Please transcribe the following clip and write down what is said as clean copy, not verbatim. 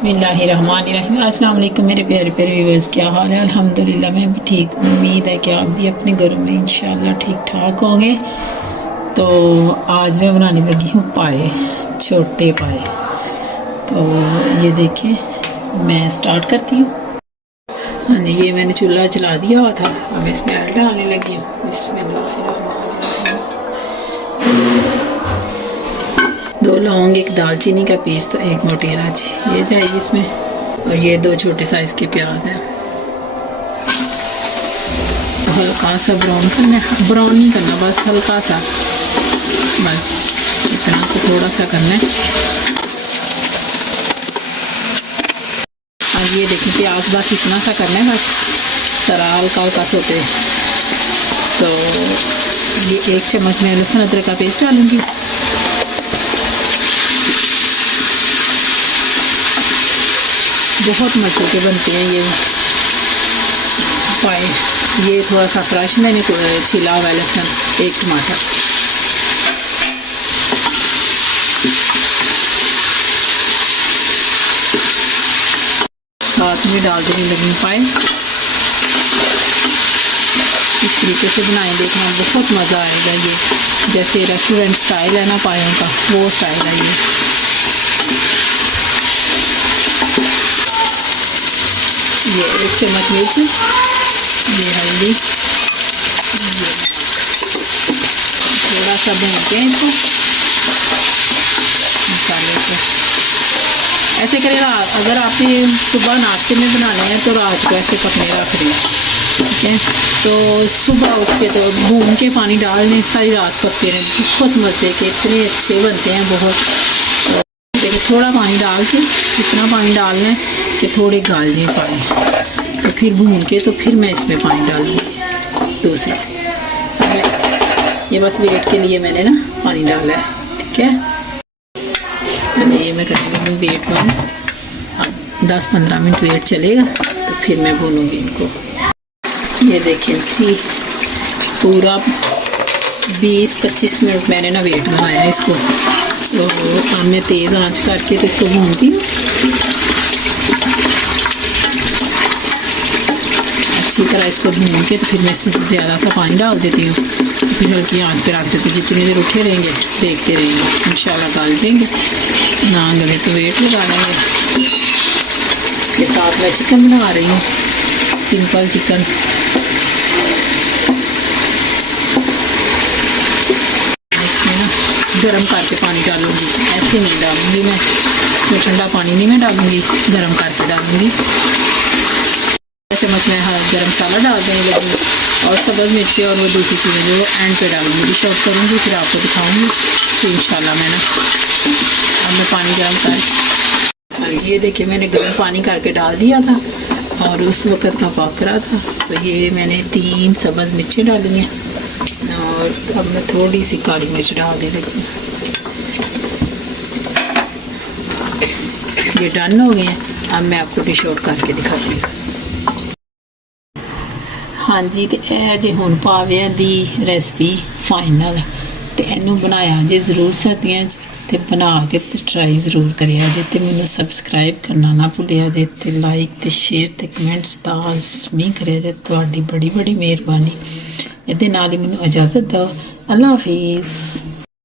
बिस्मिल्लाहिर्रहमानिर्रहीम। अस्सलाम वालेकुम मेरे प्यारे प्यारे व्यूअर्स, क्या हाल है? अल्हम्दुलिल्लाह मैं भी ठीक हूँ। उम्मीद है कि आप भी अपने घरों में इंशाल्लाह ठीक ठाक होंगे। तो आज मैं बनाने लगी हूँ पाए, छोटे पाए। तो ये देखें, मैं स्टार्ट करती हूँ। हाँ जी, ये मैंने चूल्हा जला दिया हुआ था, अब इसमें आयल डालने लगी हूँ। बिस्मिल्लाहिर्रहमानिर्रहीम। 2 लौंग, 1 दालचीनी का पीस, तो 1 मोटी इलायची ये जाएगी इसमें, और ये 2 छोटे साइज़ के प्याज हैं। तो हल्का सा ब्राउन करना है, ब्राउन नहीं करना, बस हल्का सा, बस इतना सा थोड़ा सा करना है। और ये देखिए प्याज बस इतना सा करना है, बस सरा हल्का हल्का सोते। तो ये 1 चम्मच में लहसुन अदरक का पेस्ट डालूंगी। बहुत मज़े के बनते हैं ये पाए। ये थोड़ा सा फ्रेश मैंने छिला हुआ लहसुन, 1 टमाटर, साथ में डाल देने लगी पाए। इस तरीके से बनाएं, देखना बहुत मज़ा आएगा। ये जैसे रेस्टोरेंट स्टाइल है ना पायों का, वो स्टाइल है ये। ये 1 चम्मच मिर्च, ये हल्दी, ये थोड़ा सा भूनते हैं इसको मसाले को। ऐसे करें, अगर आपने सुबह नाश्ते में बनाने हैं तो रात को ऐसे पकने रख दें, ठीक है। तो सुबह उठ के तो भून के पानी डाल दें, सारी रात पकते रहें। बहुत मज़े के, इतने अच्छे बनते हैं बहुत। देखिए थोड़ा पानी डाल के, इतना पानी डालना है कि थोड़े गाल नहीं पाए, तो फिर भून के तो फिर मैं इसमें पानी डालूँगी दूसरा। ये बस वेट के लिए मैंने ना पानी डाला है, ठीक है। ये मैं करूँगी वेट में 10-15 मिनट वेट चलेगा, तो फिर मैं भूनूँगी इनको। ये देखिए जी, पूरा 20-25 मिनट मैंने ना वेट लगाया है इसको। तो अब मैं तेज़ आंच करके तो इसको भूनती हूँ अच्छी तरह। इसको भून के तो फिर मैं इससे ज़्यादा सा पानी डाल देती हूँ, फिर हल्की आंच पे रख देती हूँ। जितनी देर उठे रहेंगे देखते रहेंगे, इंशाल्लाह डाल देंगे। ना गले तो वेट लगा लेंगे। ये साथ मैं चिकन बना रही हूँ, सिंपल चिकन। इसमें ना गरम करके पानी डालूँगी, ऐसे नहीं डालूँगी मैं, इसमें ठंडा पानी नहीं मैं डालूँगी, गरम करके डालूँगी। चम्मच में गरम मसाला डाल देने लगी, और सब्ज़ मिर्ची और वो दूसरी चीज़ें जो एंड पे डालूँगी, डिश आउट करूँगी, फिर आपको दिखाऊँगी। तो इंशाल्लाह मैं ना अब मैं पानी गर्म कर, हाँ जी, ये देखिए मैंने गर्म पानी करके डाल दिया था, और उस वक़्त का पक रहा था। तो ये मैंने 3 सब्ज़ मिर्ची डाली हैं, और अब मैं थोड़ी सी काली मिर्च डाल दे लगी। ये डन हो गए हैं, अब मैं आपको डिश आउट करके दिखाती हूँ। हाँ जी, तो यह जे हुण पाविਆਂ दी रेसिपी फाइनल, तो इनू बनाया जे ज़रूर सर्दियां च, ते बना के ते ट्राई ज़रूर करिया जे। ते मैनू सबसक्राइब करना ना भुलिया जे, ते लाइक ते शेयर ते कमेंट्स लाजमी करिया जे। तुहाडी बड़ी बड़ी मेहरबानी। इहदे नाल ही मैनू इजाज़त दो। अल्लाह हाफिज़।